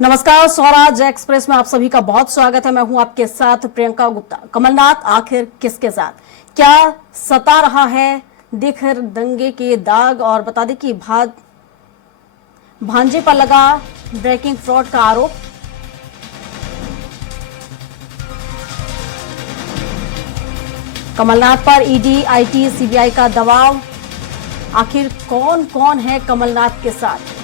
नमस्कार, स्वराज एक्सप्रेस में आप सभी का बहुत स्वागत है। मैं हूं आपके साथ प्रियंका गुप्ता। कमलनाथ आखिर किसके साथ, क्या सता रहा है दिख दंगे के दाग। और बता दें कि भांजे पर लगा ब्रेकिंग फ्रॉड का आरोप। कमलनाथ पर ईडी, आईटी, सीबीआई का दबाव। आखिर कौन कौन है कमलनाथ के साथ।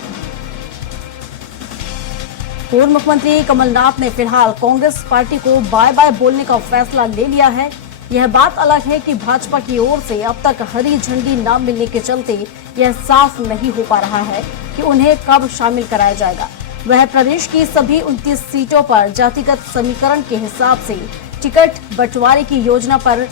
पूर्व मुख्यमंत्री कमलनाथ ने फिलहाल कांग्रेस पार्टी को बाय बाय बोलने का फैसला ले लिया है। यह बात अलग है कि भाजपा की ओर से अब तक हरी झंडी न मिलने के चलते यह साफ नहीं हो पा रहा है कि उन्हें कब शामिल कराया जाएगा। वह प्रदेश की सभी 29 सीटों पर जातिगत समीकरण के हिसाब से टिकट बंटवारे की योजना पर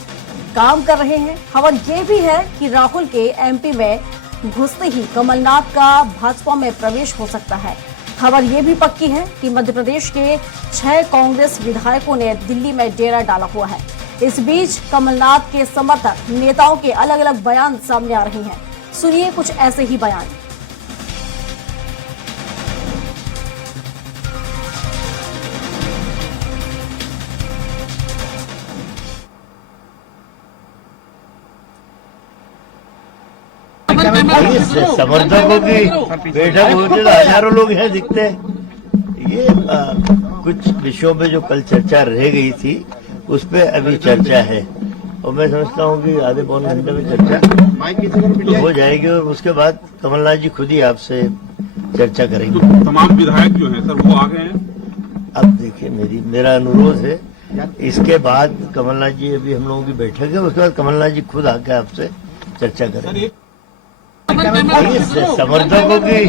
काम कर रहे हैं। खबर यह भी है कि राहुल के एमपी में घुसते ही कमलनाथ का भाजपा में प्रवेश हो सकता है। खबर यह भी पक्की है कि मध्य प्रदेश के 6 कांग्रेस विधायकों ने दिल्ली में डेरा डाला हुआ है। इस बीच कमलनाथ के समर्थक नेताओं के अलग अलग बयान सामने आ रहे हैं। सुनिए कुछ ऐसे ही बयान। समर्थकों की बैठक होती तो हजारों लोग यहाँ दिखते हैं। ये कुछ विषयों पे जो कल चर्चा रह गई थी उस पे अभी चर्चा है और मैं समझता हूँ कि आधे पौन घंटे में चर्चा तो हो जाएगी और उसके बाद कमलनाथ जी खुद ही आपसे चर्चा करेंगे। तो तमाम विधायक जो हैं सर वो आ गए हैं। अब देखिए मेरा अनुरोध है, इसके बाद कमलनाथ जी अभी हम लोगों की बैठक है, उसके बाद कमलनाथ जी खुद आके आपसे चर्चा करेंगे। समर्थकों की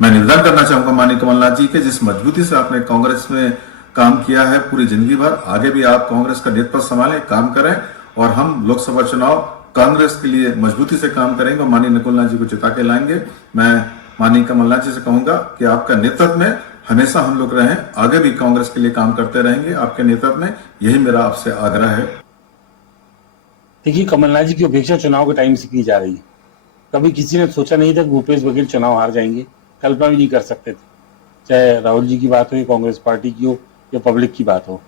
मैं निवेदन करना चाहूंगा माननीय कमलनाथ जी के, जिस मजबूती से आपने कांग्रेस में काम किया है पूरी जिंदगी भर, आगे भी आप कांग्रेस का नेतृत्व संभालें, काम करें और हम लोकसभा चुनाव कांग्रेस के लिए मजबूती से काम करेंगे और माननीय नकुलनाथ जी को जिता के लाएंगे। मैं माननीय कमलनाथ जी से कहूंगा कि आपका नेतृत्व में हमेशा हम लोग रहें, आगे भी कांग्रेस के लिए काम करते रहेंगे आपके नेतृत्व में, यही मेरा आपसे आग्रह है। देखिए, कमलनाथ जी की उपेक्षा चुनाव के टाइम से की जा रही है। कभी किसी ने सोचा नहीं था कि भूपेश बघेल चुनाव हार जाएंगे, कल्पना भी नहीं कर सकते थे। चाहे राहुल जी की बात हो या कांग्रेस पार्टी की हो या पब्लिक की बात हो।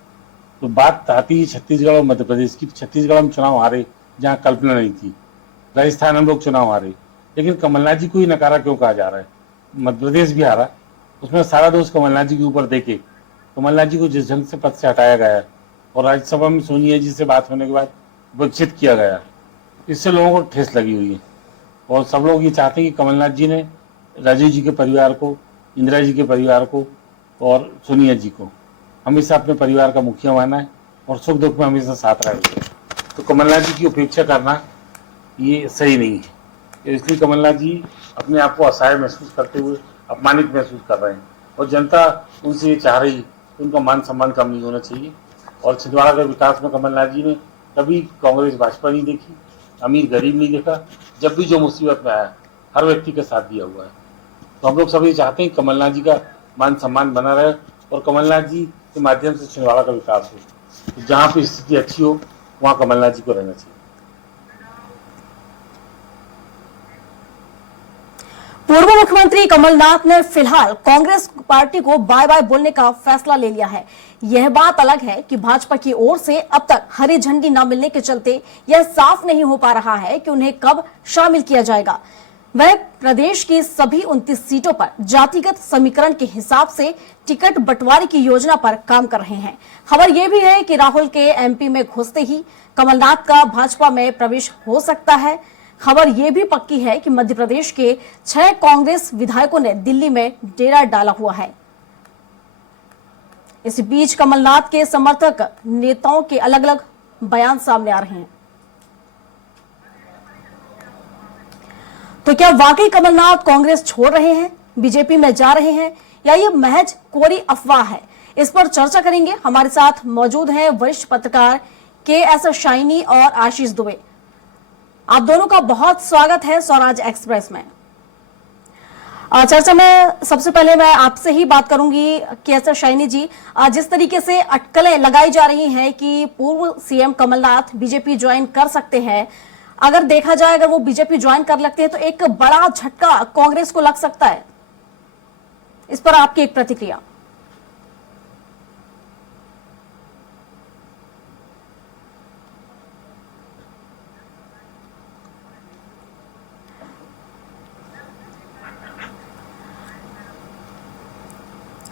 तो बात आती है छत्तीसगढ़ और मध्य प्रदेश की। छत्तीसगढ़ हम चुनाव हारे जहां कल्पना नहीं थी, राजस्थान हम लोग चुनाव हारे, लेकिन कमलनाथ जी को ही नकारा क्यों कहा जा रहा है। मध्य प्रदेश भी हारा, उसमें सारा दोष कमलनाथ जी के ऊपर देके कमलनाथ जी को जिस ढंग से पद से हटाया गया और राज्यसभा में सोनिया जी से बात होने के बाद विक्षित किया गया, इससे लोगों को ठेस लगी हुई है। और सब लोग ये चाहते हैं कि कमलनाथ जी ने राजीव जी के परिवार को, इंदिरा जी के परिवार को और सोनिया जी को हमेशा अपने परिवार का मुखिया माना है और सुख दुख में हमेशा साथ रहे। तो कमलनाथ जी की उपेक्षा करना ये सही नहीं है। इसलिए कमलनाथ जी अपने आप को असहाय महसूस करते हुए अपमानित महसूस कर रहे हैं और जनता उनसे ये चाह रही कि उनका मान सम्मान कम नहीं होना चाहिए। और छिंदवाड़ा के विकास में कमलनाथ जी ने कभी कांग्रेस भाजपा नहीं देखी, अमीर गरीब नहीं देखा। जब भी जो मुसीबत में आया हर व्यक्ति का साथ दिया हुआ है। तो हम लोग सभी चाहते हैं कमलनाथ जी का मान सम्मान बना रहे और कमलनाथ जी के माध्यम से छिंदवाड़ा का विकास हो। तो जहाँ पे स्थिति अच्छी हो वहाँ कमलनाथ जी को रहना चाहिए। पूर्व मुख्यमंत्री कमलनाथ ने फिलहाल कांग्रेस पार्टी को बाय बाय बोलने का फैसला ले लिया है। यह बात अलग है कि भाजपा की ओर से अब तक हरी झंडी न मिलने के चलते यह साफ नहीं हो पा रहा है कि उन्हें कब शामिल किया जाएगा। वह प्रदेश की सभी 29 सीटों पर जातिगत समीकरण के हिसाब से टिकट बंटवारे की योजना पर काम कर रहे हैं। खबर यह भी है कि राहुल के एमपी में घुसते ही कमलनाथ का भाजपा में प्रवेश हो सकता है। खबर यह भी पक्की है कि मध्य प्रदेश के 6 कांग्रेस विधायकों ने दिल्ली में डेरा डाला हुआ है। इस बीच कमलनाथ के समर्थक नेताओं के अलग अलग बयान सामने आ रहे हैं। तो क्या वाकई कमलनाथ कांग्रेस छोड़ रहे हैं, बीजेपी में जा रहे हैं, या ये महज कोरी अफवाह है? इस पर चर्चा करेंगे। हमारे साथ मौजूद हैं वरिष्ठ पत्रकार के.एस. शाइनी और आशीष दुबे। आप दोनों का बहुत स्वागत है स्वराज एक्सप्रेस में। चर्चा में सबसे पहले मैं आपसे ही बात करूंगी के.एस. शाइनी जी। जिस तरीके से अटकलें लगाई जा रही हैं कि पूर्व सीएम कमलनाथ बीजेपी ज्वाइन कर सकते हैं, अगर देखा जाए अगर वो बीजेपी ज्वाइन कर लगते हैं तो एक बड़ा झटका कांग्रेस को लग सकता है। इस पर आपकी एक प्रतिक्रिया।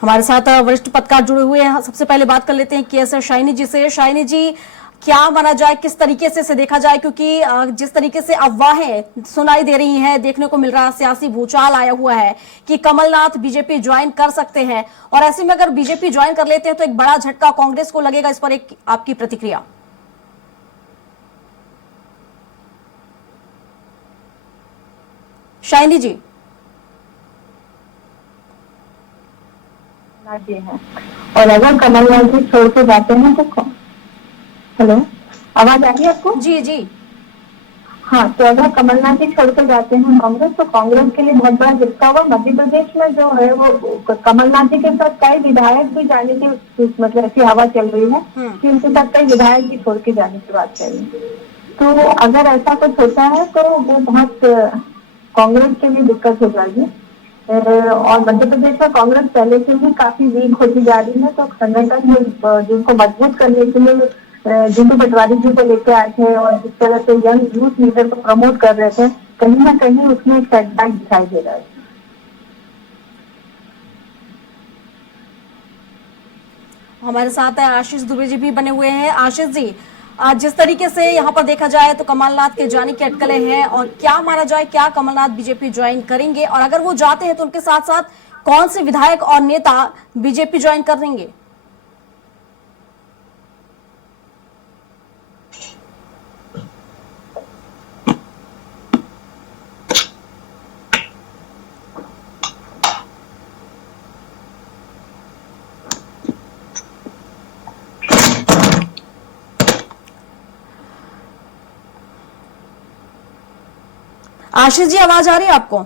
हमारे साथ वरिष्ठ पत्रकार जुड़े हुए हैं। सबसे पहले बात कर लेते हैं केएस शाइनी जी से। शाइनी जी, क्या माना जाए, किस तरीके से इसे देखा जाए, क्योंकि जिस तरीके से अफवाहें सुनाई दे रही हैं, देखने को मिल रहा है, सियासी भूचाल आया हुआ है कि कमलनाथ बीजेपी ज्वाइन कर सकते हैं, और ऐसे में अगर बीजेपी ज्वाइन कर लेते हैं तो एक बड़ा झटका कांग्रेस को लगेगा। इस पर एक आपकी प्रतिक्रिया। शाइनी जी। जी है, और अगर कमलनाथ जी छोड़ के जाते हैं तो हेलो, आवाज आ रही है आपको? जी जी। हाँ, तो अगर कमलनाथ जी छोड़ के जाते हैं कांग्रेस, तो कांग्रेस के लिए बहुत बड़ा झटका हुआ। मध्य प्रदेश में जो है वो कमलनाथ जी के साथ कई विधायक भी जाने की मतलब ऐसी हवा चल रही है कि उनके साथ कई विधायक भी छोड़ के जाने की बात चल रही है। तो अगर ऐसा कुछ होता है तो वो बहुत कांग्रेस के लिए दिक्कत हो जाएगी। और मध्य प्रदेश में कांग्रेस पहले से ही काफी वीक होती जा रही है, तो संगठन जिनको मजबूत करने के लिए जिनको पटवारी जी को लेकर आए थे और जिस तरह से यंग यूथ लीडर को प्रमोट कर रहे थे, कहीं ना कहीं उसमें एक सेटबैक दिखाई दे रहा है। हमारे साथ आशीष दुबे जी भी बने हुए हैं। आशीष जी, जिस तरीके से यहाँ पर देखा जाए तो कमलनाथ के जाने की अटकलें हैं, और क्या माना जाए, क्या कमलनाथ बीजेपी ज्वाइन करेंगे, और अगर वो जाते हैं तो उनके साथ साथ कौन से विधायक और नेता बीजेपी ज्वाइन करेंगे? आशीष जी, आवाज आ रही है आपको?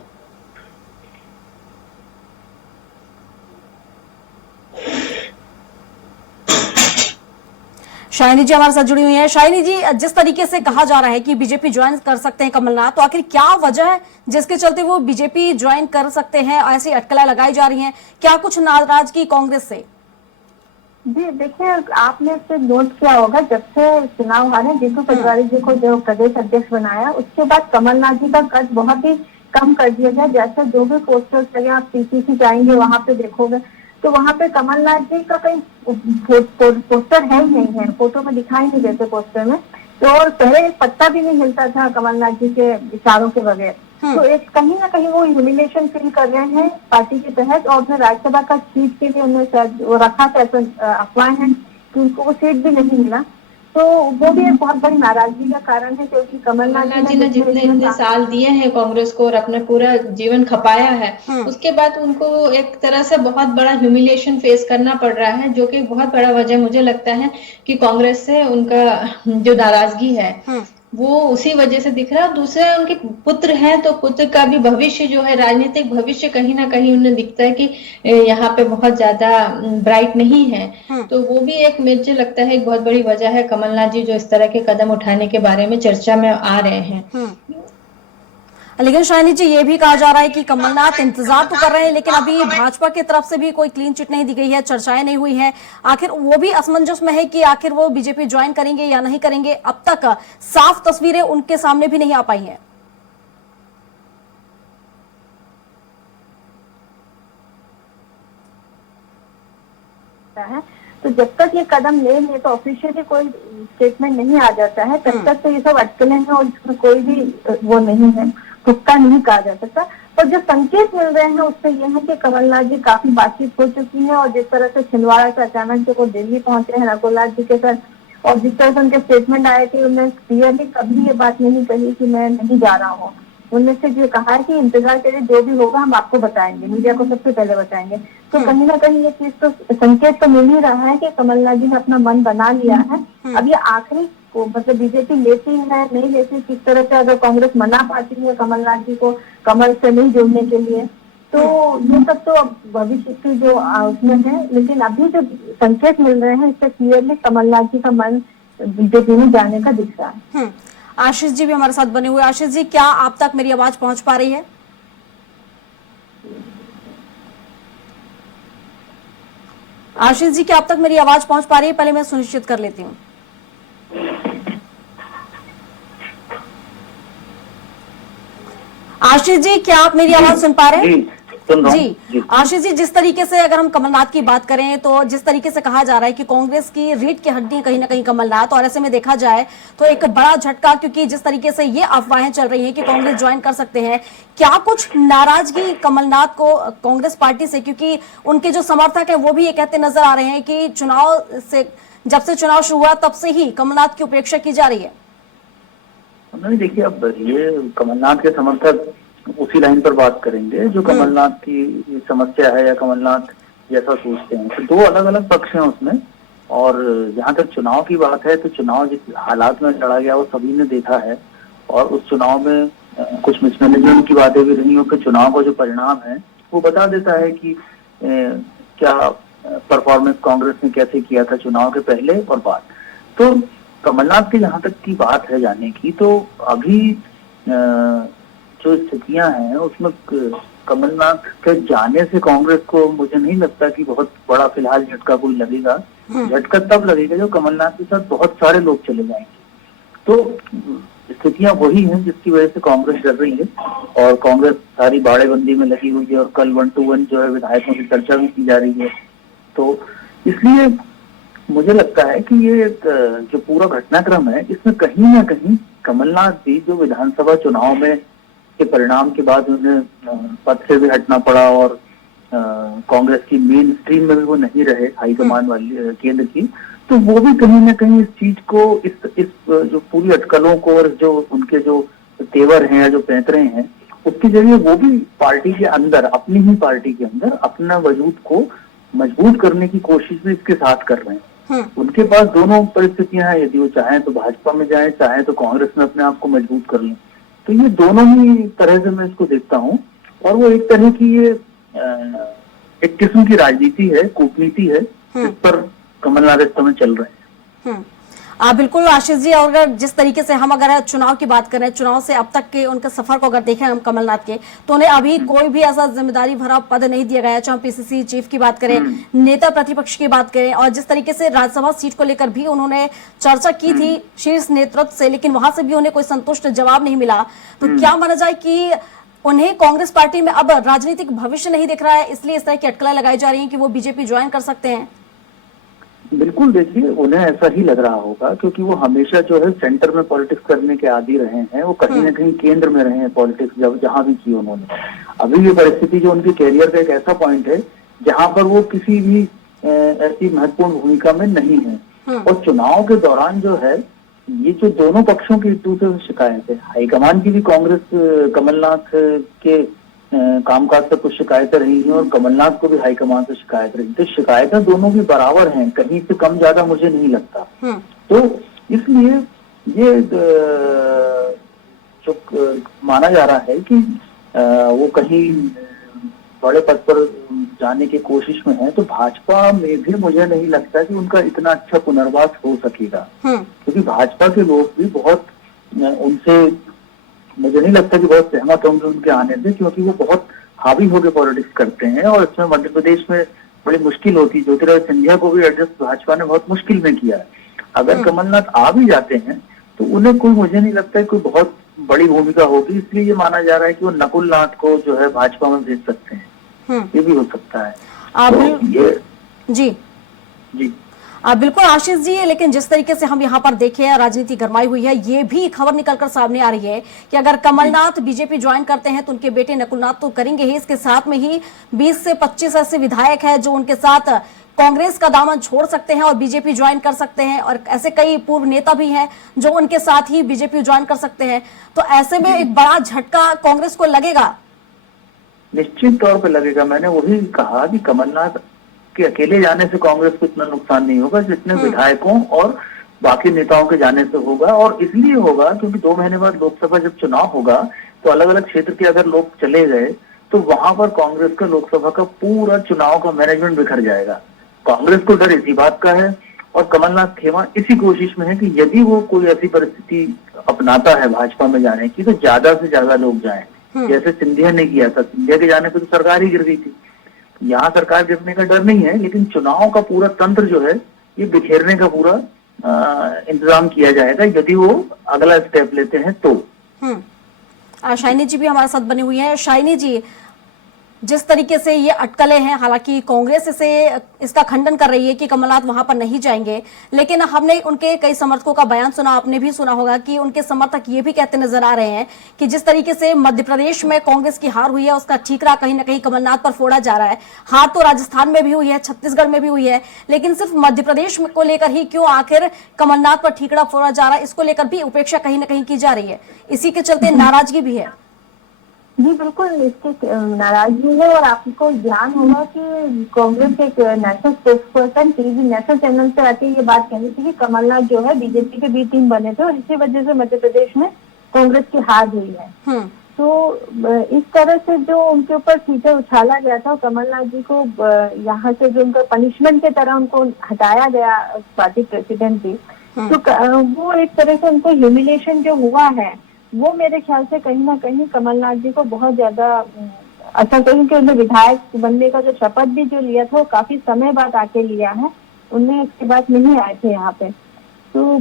शाइनी जी हमारे साथ जुड़ी हुई हैं। शाइनी जी, जिस तरीके से कहा जा रहा है कि बीजेपी ज्वाइन कर सकते हैं कमलनाथ, तो आखिर क्या वजह है जिसके चलते वो बीजेपी ज्वाइन कर सकते हैं? ऐसी अटकलें लगाई जा रही हैं, क्या कुछ नाराजगी कांग्रेस से? जी देखिए, आपने इसे नोट किया होगा, जब से चुनाव हारे जीतू पटवारी जी को जो प्रदेश अध्यक्ष बनाया, उसके बाद कमलनाथ जी का कद बहुत ही कम कर दिया गया। जैसे जो भी पोस्टर्स लगे, आप पीसीसी जाएंगे वहां पे देखोगे तो वहां पे कमलनाथ जी का कहीं पोस्टर है ही नहीं है, फोटो में दिखाई नहीं देते पोस्टर में। तो और पहले एक पत्ता भी नहीं हिलता था कमलनाथ जी के विचारों के बगैर। तो एक कहीं ना कहीं वो ह्यूमिलेशन फील कर रहे हैं पार्टी के तहत, और फिर राज्यसभा का सीट के लिए उन्होंने शायद वो रखा था, अफवाह है कि उनको वो सीट भी नहीं मिला। तो वो भी एक बहुत बड़ी नाराजगी का कारण है, क्योंकि कमलनाथ जी ने जितने इतने साल दिए हैं कांग्रेस को और अपना पूरा जीवन खपाया है, उसके बाद उनको एक तरह से बहुत बड़ा ह्यूमिलिएशन फेस करना पड़ रहा है, जो कि बहुत बड़ा वजह मुझे लगता है कि कांग्रेस से उनका जो नाराजगी है वो उसी वजह से दिख रहा है। दूसरा, उनके पुत्र हैं, तो पुत्र का भी भविष्य जो है, राजनीतिक भविष्य कहीं ना कहीं उन्हें दिखता है कि यहाँ पे बहुत ज्यादा ब्राइट नहीं है। तो वो भी एक मुझे लगता है एक बहुत बड़ी वजह है कमलनाथ जी जो इस तरह के कदम उठाने के बारे में चर्चा में आ रहे हैं। लेकिन शाइनी जी, ये भी कहा जा रहा है कि कमलनाथ इंतजार तो कर रहे हैं, लेकिन अभी भाजपा की तरफ से भी कोई क्लीन चिट नहीं दी गई है, चर्चाएं नहीं हुई हैं। आखिर वो भी असमंजस में है कि आखिर वो बीजेपी ज्वाइन करेंगे या नहीं करेंगे। अब तक साफ तस्वीरें उनके सामने भी नहीं आ पाई हैं। तो जब तक ये कदम ले तो ऑफिशियली कोई स्टेटमेंट नहीं आ जाता है, तब तक तो ये सब अटकलें हैं और इसमें कोई भी वो नहीं है, पुख्ता नहीं कहा जा सकता। और जो संकेत मिल रहे हैं उससे ये है कि कमलनाथ जी काफी बातचीत हो चुकी है, और जिस तरह से छिंदवाड़ा से अचानक से वो दिल्ली पहुंचे हैं रघुनाथ जी के साथ, और जिस तरह से उनके स्टेटमेंट आए कि उन्होंने क्लियरली कभी ये बात नहीं कही कि मैं नहीं जा रहा हूँ। उन्होंने सिर्फ ये कहा है कि इंतजार करिए, जो भी होगा हम आपको बताएंगे, मीडिया को सबसे पहले बताएंगे। तो कहीं ना कहीं ये चीज तो संकेत तो मिल ही रहा है कि कमलनाथ जी ने अपना मन बना लिया है। अब ये आखिरी को मतलब बीजेपी लेती है नहीं लेती, किस तरह से अगर कांग्रेस मना पाती है कमलनाथ जी को कमल से नहीं जुड़ने के लिए, तो ये सब तो अब भविष्य की जो उसमें है। लेकिन अभी जो संकेत मिल रहे हैं इससे क्लियरली कमलनाथ जी का मन बीजेपी में जाने का दिख रहा है। आशीष जी भी हमारे साथ बने हुए। आशीष जी, क्या आप तक मेरी आवाज पहुंच पा रही है? आशीष जी, क्या अब तक मेरी आवाज पहुंच पा रही है? पहले मैं सुनिश्चित कर लेती हूँ। आशीष जी, क्या आप मेरी आवाज सुन पा रहे हैं? जी आशीष जी, जिस तरीके से अगर हम कमलनाथ की बात करें तो जिस तरीके से कहा जा रहा है कि कांग्रेस की रीढ़ की हड्डी कहीं ना कहीं कमलनाथ, और ऐसे में देखा जाए तो एक बड़ा झटका, क्योंकि जिस तरीके से ये अफवाहें चल रही हैं कि कांग्रेस ज्वाइन कर सकते हैं, क्या कुछ नाराजगी कमलनाथ को कांग्रेस पार्टी से? क्योंकि उनके जो समर्थक है वो भी ये कहते नजर आ रहे हैं कि जब से चुनाव शुरू हुआ तब से ही कमलनाथ की उपेक्षा की जा रही है। नहीं, देखिए, अब ये कमलनाथ के समर्थक उसी लाइन पर बात करेंगे जो कमलनाथ की समस्या है या कमलनाथ जैसा सोचते हैं। तो दो अलग अलग पक्ष हैं उसमें। और जहां तक चुनाव की बात है तो चुनाव जिस हालात में लड़ा गया वो सभी ने देखा है, और उस चुनाव में कुछ मिसमैनेजमेंट की बातें भी रही, और फिर चुनाव का जो परिणाम है वो बता देता है कि क्या परफॉर्मेंस कांग्रेस ने कैसे किया था चुनाव के पहले और बाद। तो कमलनाथ की जहां तक की बात है जाने की, तो अभी जो स्थितियां हैं उसमें कमलनाथ के जाने से कांग्रेस को मुझे नहीं लगता कि बहुत बड़ा फिलहाल झटका कोई लगेगा। झटका तब लगेगा जब कमलनाथ के साथ बहुत सारे लोग चले जाएंगे। तो स्थितियां वही हैं जिसकी वजह से कांग्रेस डर रही है, और कांग्रेस सारी बाड़ेबंदी में लगी हुई है, और कल 1-to-1 जो है विधायकों की चर्चा भी की जा रही है। तो इसलिए मुझे लगता है कि ये जो पूरा घटनाक्रम है इसमें कहीं ना कहीं कमलनाथ भी, जो विधानसभा चुनाव में के परिणाम के बाद उन्हें पद से भी हटना पड़ा, और कांग्रेस की मेन स्ट्रीम में भी वो नहीं रहे हाईकमान वाली केंद्र की, तो वो भी कहीं ना कहीं इस चीज को, इस जो पूरी अटकलों को और जो उनके जो तेवर हैं या जो पैंतरे हैं उसके जरिए वो भी पार्टी के अंदर, अपनी ही पार्टी के अंदर अपना वजूद को मजबूत करने की कोशिश भी इसके साथ कर रहे हैं। उनके पास दोनों परिस्थितियां हैं, यदि वो चाहें तो भाजपा में जाएं, चाहे तो कांग्रेस में अपने आप को मजबूत कर लें। तो ये दोनों ही तरह से मैं इसको देखता हूँ, और वो एक तरह की ये एक किस्म की राजनीति है, कूटनीति है, इस पर कमलनाथ इस समय चल रहे हैं। बिल्कुल आशीष जी, और अगर जिस तरीके से हम अगर चुनाव की बात करें, चुनाव से अब तक के उनके सफर को अगर देखें हम कमलनाथ के, तो उन्हें अभी कोई भी ऐसा जिम्मेदारी भरा पद नहीं दिया गया, चाहे पीसीसी चीफ की बात करें, नेता प्रतिपक्ष की बात करें, और जिस तरीके से राज्यसभा सीट को लेकर भी उन्होंने चर्चा की थी शीर्ष नेतृत्व से, लेकिन वहां से भी उन्हें कोई संतुष्ट जवाब नहीं मिला। तो क्या माना जाए कि उन्हें कांग्रेस पार्टी में अब राजनीतिक भविष्य नहीं दिख रहा है, इसलिए इस तरह की अटकलें लगाई जा रही है कि वो बीजेपी ज्वाइन कर सकते हैं? बिल्कुल, देखिए, उन्हें ऐसा ही लग रहा होगा, क्योंकि वो हमेशा जो है सेंटर में पॉलिटिक्स करने के आदी रहे हैं। वो कहीं ना कहीं केंद्र में रहे हैं पॉलिटिक्स, जब जहां भी की उन्होंने। अभी ये परिस्थिति जो उनके कैरियर का एक ऐसा पॉइंट है जहां पर वो किसी भी ऐसी महत्वपूर्ण भूमिका में नहीं है। और चुनाव के दौरान जो है, ये जो दोनों पक्षों की एक दूसरे से शिकायत है, हाईकमान की भी कांग्रेस कमलनाथ के कामकाज से कुछ शिकायतें रही हैं, और कमलनाथ को भी हाईकमान से शिकायत रही। तो शिकायतें दोनों की बराबर हैं, कहीं से कम ज्यादा मुझे नहीं लगता। तो इसलिए ये जो माना जा रहा है कि वो कहीं बड़े पद पर जाने की कोशिश में है, तो भाजपा में भी मुझे नहीं लगता कि उनका इतना अच्छा पुनर्वास हो सकेगा, क्योंकि भाजपा के लोग भी बहुत उनसे, मुझे नहीं लगता कि बहुत सहमत होंगे उनके आने से, क्योंकि वो बहुत हावी होकर पॉलिटिक्स करते हैं, और इसमें मध्य प्रदेश में बड़ी मुश्किल होती है। ज्योतिरादित्य सिंधिया को भी एडजस्ट भाजपा ने बहुत मुश्किल में किया है। अगर कमलनाथ आ भी जाते हैं तो उन्हें कोई, मुझे नहीं लगता है कोई बहुत बड़ी भूमिका होगी, इसलिए ये माना जा रहा है कि वो नकुल नाथ को जो है भाजपा में भेज सकते हैं। ये भी हो सकता है। तो ये जी बिल्कुल आशीष जी, लेकिन जिस तरीके से हम यहाँ पर देखें राजनीति गरमाई हुई है, ये भी खबर निकलकर सामने आ रही है कि अगर कमलनाथ बीजेपी ज्वाइन करते हैं तो उनके बेटे नकुलनाथ तो करेंगे ही, इसके साथ में ही 20 से 25 ऐसे विधायक हैं जो उनके साथ कांग्रेस का दामन छोड़ सकते हैं और बीजेपी ज्वाइन कर सकते हैं, और ऐसे कई पूर्व नेता भी हैं जो उनके साथ ही बीजेपी ज्वाइन कर सकते हैं। तो ऐसे में एक बड़ा झटका कांग्रेस को लगेगा। निश्चित तौर पर लगेगा। मैंने वही कहा कि कमलनाथ के अकेले जाने से कांग्रेस को इतना नुकसान नहीं होगा जितने विधायकों और बाकी नेताओं के जाने से होगा। और इसलिए होगा क्योंकि 2 महीने बाद लोकसभा जब चुनाव होगा तो अलग अलग क्षेत्र के अगर लोग चले गए तो वहां पर कांग्रेस का लोकसभा का पूरा चुनाव का मैनेजमेंट बिखर जाएगा। कांग्रेस को डर इसी बात का है, और कमलनाथ खेमा इसी कोशिश में है कि यदि वो कोई ऐसी परिस्थिति अपनाता है भाजपा में जाने की, तो ज्यादा से ज्यादा लोग जाएं, जैसे सिंधिया ने किया था। सिंधिया के जाने पर तो सरकार ही गिर गई थी। यहाँ सरकार गिरने का डर नहीं है, लेकिन चुनाव का पूरा तंत्र जो है ये बिखेरने का पूरा इंतजाम किया जाएगा यदि वो अगला स्टेप लेते हैं तो। शाइनी जी भी हमारे साथ बनी हुई हैं। शाइनी जी, जिस तरीके से ये अटकलें हैं, हालांकि कांग्रेस इसका खंडन कर रही है कि कमलनाथ वहां पर नहीं जाएंगे, लेकिन हमने उनके कई समर्थकों का बयान सुना, आपने भी सुना होगा कि उनके समर्थक ये भी कहते नजर आ रहे हैं कि जिस तरीके से मध्य प्रदेश में कांग्रेस की हार हुई है उसका ठीकरा कहीं ना कहीं कमलनाथ पर फोड़ा जा रहा है। हार तो राजस्थान में भी हुई है, छत्तीसगढ़ में भी हुई है, लेकिन सिर्फ मध्य प्रदेश को लेकर ही क्यों आखिर कमलनाथ पर ठीकरा फोड़ा जा रहा है, इसको लेकर भी उपेक्षा कहीं ना कहीं की जा रही है। इसी के चलते नाराजगी भी है। जी बिल्कुल, इसकी नाराजगी है। और आपको ध्यान होगा कि कांग्रेस के एक national spokes person TV national channel पे आके ये बात कहनी थी कि कमलनाथ जो है बीजेपी के बी टीम बने थे और इसी वजह से मध्य प्रदेश में कांग्रेस की हार हुई है। तो इस तरह से जो उनके ऊपर कीचड़ उछाला गया था, कमलनाथ जी को यहाँ से जो उनका पनिशमेंट की तरह उनको हटाया गया पार्टी प्रेसिडेंट भी, तो वो एक तरह से उनको ह्यूमिलेशन जो हुआ है वो मेरे ख्याल से कहीं ना कहीं कमलनाथ जी को बहुत ज्यादा अच्छा, कहीं कि उन्हें विधायक बनने का जो शपथ भी जो लिया था वो काफी समय बाद आके लिया है, उनने इसके बाद नहीं आए थे यहाँ पे। तो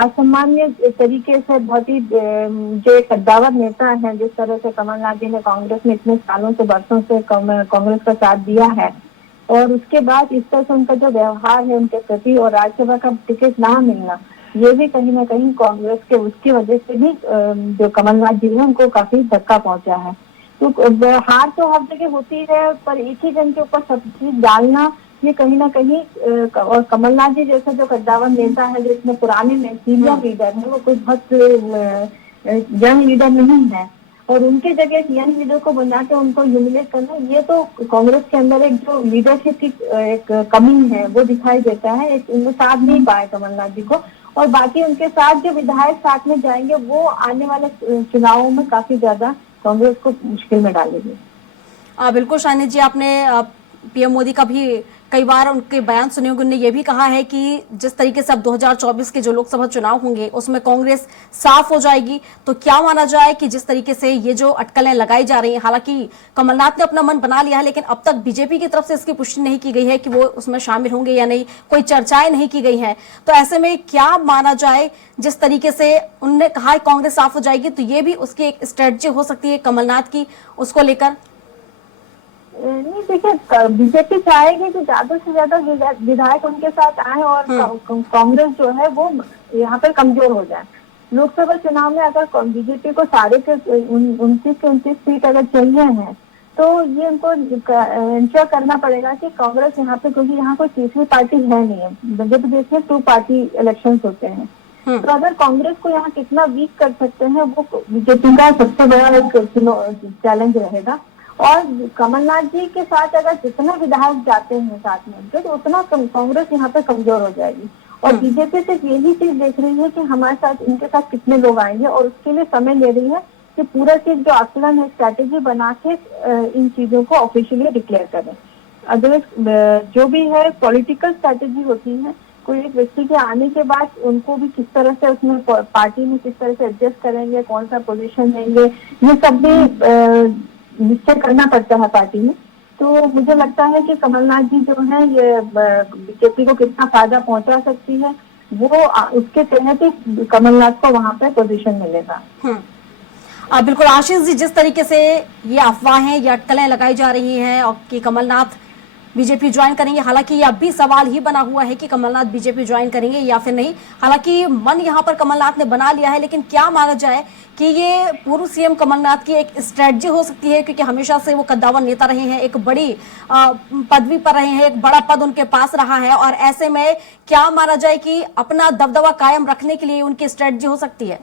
असामान्य तरीके से बहुत ही जो एक कद्दावर नेता है, जिस तरह से कमलनाथ जी ने कांग्रेस में इतने सालों से बरसों से कांग्रेस का साथ दिया है, और उसके बाद इस तरह से उनका जो व्यवहार है उनके प्रति और राज्यसभा का टिकट ना मिलना, ये भी कहीं ना कहीं कांग्रेस के उसकी वजह से भी जो कमलनाथ जी है उनको काफी धक्का पहुंचा है। तो हार तो हर जगह होती है, पर एक ही जन के ऊपर सब चीज डालना ये कहीं ना कहीं और कमलनाथ जी जैसा जो कद्दावर नेता है, जिसमें पुराने सीनियर लीडर है, वो कोई बहुत यंग लीडर नहीं है, और उनके जगह यंग लीडर को बना के उनको ह्यूमिलेट करना, ये तो कांग्रेस के अंदर एक जो लीडरशिप की एक कमी है वो दिखाई देता है। उनको साथ नहीं पाए कमलनाथ जी को, और बाकी उनके साथ जो विधायक साथ में जाएंगे वो आने वाले चुनावों में काफी ज्यादा कांग्रेस को मुश्किल में डालेगी। बिल्कुल शाइनी जी, आपने पीएम मोदी का भी कई बार उनके बयान सुने होंगे। उन्होंने ये भी कहा है कि जिस तरीके से अब 2024 के जो लोकसभा चुनाव होंगे उसमें कांग्रेस साफ हो जाएगी। तो क्या माना जाए कि जिस तरीके से ये जो अटकलें लगाई जा रही हैं, हालांकि कमलनाथ ने अपना मन बना लिया है, लेकिन अब तक बीजेपी की तरफ से इसकी पुष्टि नहीं की गई है कि वो उसमें शामिल होंगे या नहीं, कोई चर्चाएं नहीं की गई हैं। तो ऐसे में क्या माना जाए, जिस तरीके से उन्होंने कहा है कांग्रेस साफ हो जाएगी, तो ये भी उसकी एक स्ट्रेटजी हो सकती है कमलनाथ की उसको लेकर? नहीं, देखिए बीजेपी चाहेगी कि ज्यादा से ज्यादा विधायक उनके साथ आए और कांग्रेस जो है वो यहाँ पर कमजोर हो जाए। लोकसभा चुनाव में अगर बीजेपी को 29 सीट अगर चाहिए हैं, तो ये उनको इंश्योर करना पड़ेगा कि कांग्रेस यहाँ पे, क्योंकि यहाँ कोई तीसरी पार्टी है नहीं है, जब देखिए 2 पार्टी इलेक्शन होते हैं, तो अगर कांग्रेस को यहाँ कितना वीक कर सकते हैं वो बीजेपी का सबसे बड़ा एक चैलेंज रहेगा। और कमलनाथ जी के साथ अगर जितने विधायक जाते हैं साथ में, तो उतना कांग्रेस यहाँ पे कमजोर हो जाएगी। और बीजेपी सिर्फ यही चीज देख रही है कि हमारे साथ इनके साथ कितने लोग आएंगे, और उसके लिए समय ले रही है कि पूरा चीज जो आकलन है, स्ट्रैटेजी बना के इन चीजों को ऑफिशियली डिक्लेयर करें। अदरवाइज जो भी है पॉलिटिकल स्ट्रैटेजी होती है, कोई एक व्यक्ति के आने के बाद उनको भी किस तरह से उसमें पार्टी में किस तरह से एडजस्ट करेंगे, कौन सा पोजीशन देंगे, ये सब भी निश्चय करना पड़ता है पार्टी में। तो मुझे लगता है कि कमलनाथ जी जो है ये बीजेपी को कितना फायदा पहुंचा सकती है, वो उसके तहत ही कमलनाथ को वहां पे पोजीशन मिलेगा। बिल्कुल आशीष जी, जिस तरीके से ये अफवाहें, ये अटकलें लगाई जा रही हैं और कि कमलनाथ बीजेपी ज्वाइन करेंगे, हालांकि ये अब भी सवाल ही बना हुआ है कि कमलनाथ बीजेपी ज्वाइन करेंगे या फिर नहीं। हालांकि मन यहाँ पर कमलनाथ ने बना लिया है, लेकिन क्या माना जाए कि ये पूर्व सीएम कमलनाथ की एक स्ट्रेटजी हो सकती है, क्योंकि हमेशा से वो कद्दावर नेता रहे हैं, एक बड़ी पदवी पर रहे हैं, एक बड़ा पद उनके पास रहा है, और ऐसे में क्या माना जाए कि अपना दबदबा कायम रखने के लिए उनकी स्ट्रेटजी हो सकती है?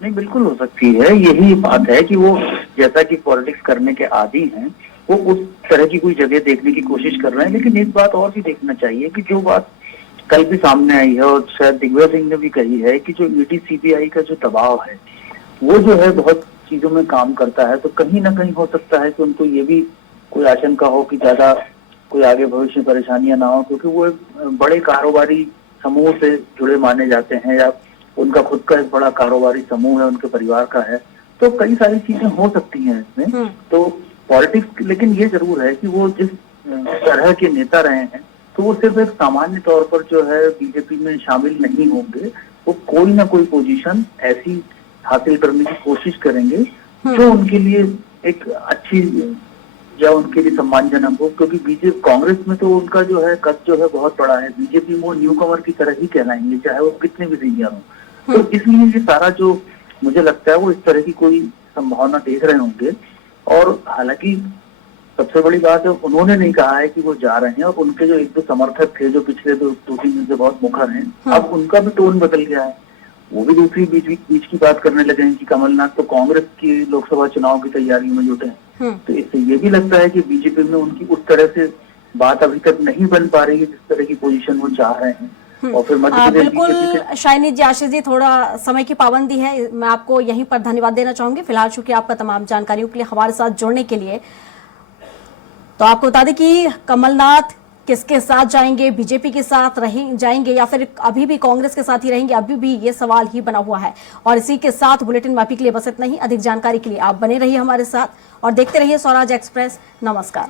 नहीं, बिल्कुल हो सकती है। यही बात है कि वो जैसा कि पॉलिटिक्स करने के आदी हैं, वो उस तरह की कोई जगह देखने की कोशिश कर रहे हैं। लेकिन एक बात और भी देखना चाहिए कि जो बात कल भी सामने आई है और शायद दिग्विजय सिंह ने भी कही है कि जो ईडी सीबीआई का जो दबाव है वो जो है बहुत चीजों में काम करता है। तो कहीं ना कहीं हो सकता है कि उनको ये भी कोई आशंका हो कि ज्यादा कोई आगे भविष्य में परेशानियां ना हो, क्योंकि वो एक बड़े कारोबारी समूह से जुड़े माने जाते हैं, या उनका खुद का एक बड़ा कारोबारी समूह है, उनके परिवार का है। तो कई सारी चीजें हो सकती हैं इसमें। तो पॉलिटिक्स, लेकिन ये जरूर है कि वो जिस तरह के नेता रहे हैं तो वो सिर्फ एक सामान्य तौर पर जो है बीजेपी में शामिल नहीं होंगे, वो कोई ना कोई पोजीशन ऐसी हासिल करने की कोशिश करेंगे जो उनके लिए एक अच्छी या उनके लिए सम्मानजनक हो, क्योंकि बीजेपी कांग्रेस में तो उनका जो है कद जो है बहुत बड़ा है, बीजेपी में वो न्यू कमर की तरह ही कहलाएंगे चाहे वो कितने भी सीनियर हो। तो इसलिए ये सारा जो मुझे लगता है वो इस तरह की कोई संभावना देख रहे होंगे। और हालांकि सबसे बड़ी बात है, उन्होंने नहीं कहा है कि वो जा रहे हैं, और उनके जो एक दो समर्थक थे जो पिछले 2-3 दिन से बहुत मुखर हैं, अब उनका भी टोन बदल गया है, वो भी दूसरी बीच की बात करने लगे हैं कि कमलनाथ तो कांग्रेस की लोकसभा चुनाव की तैयारी में जुटे हैं। तो इससे ये भी लगता है कि बीजेपी में उनकी उस तरह से बात अभी तक नहीं बन पा रही है जिस तरह की पोजीशन वो चाह रहे हैं। और फिर मध्य प्रदेश बिल्कुल शाइनी जी, आशीष जी, थोड़ा समय की पाबंदी है, मैं आपको यहीं पर धन्यवाद देना चाहूंगी फिलहाल, चूंकि आपका तमाम जानकारियों के लिए हमारे साथ जुड़ने के लिए। तो आपको बता दें कि कमलनाथ किसके साथ जाएंगे, बीजेपी के साथ जाएंगे या फिर अभी भी कांग्रेस के साथ ही रहेंगे, अभी भी ये सवाल ही बना हुआ है। और इसी के साथ बुलेटिन में अभी के लिए बस इतना ही। अधिक जानकारी के लिए आप बने रहिए हमारे साथ और देखते रहिए स्वराज एक्सप्रेस। नमस्कार।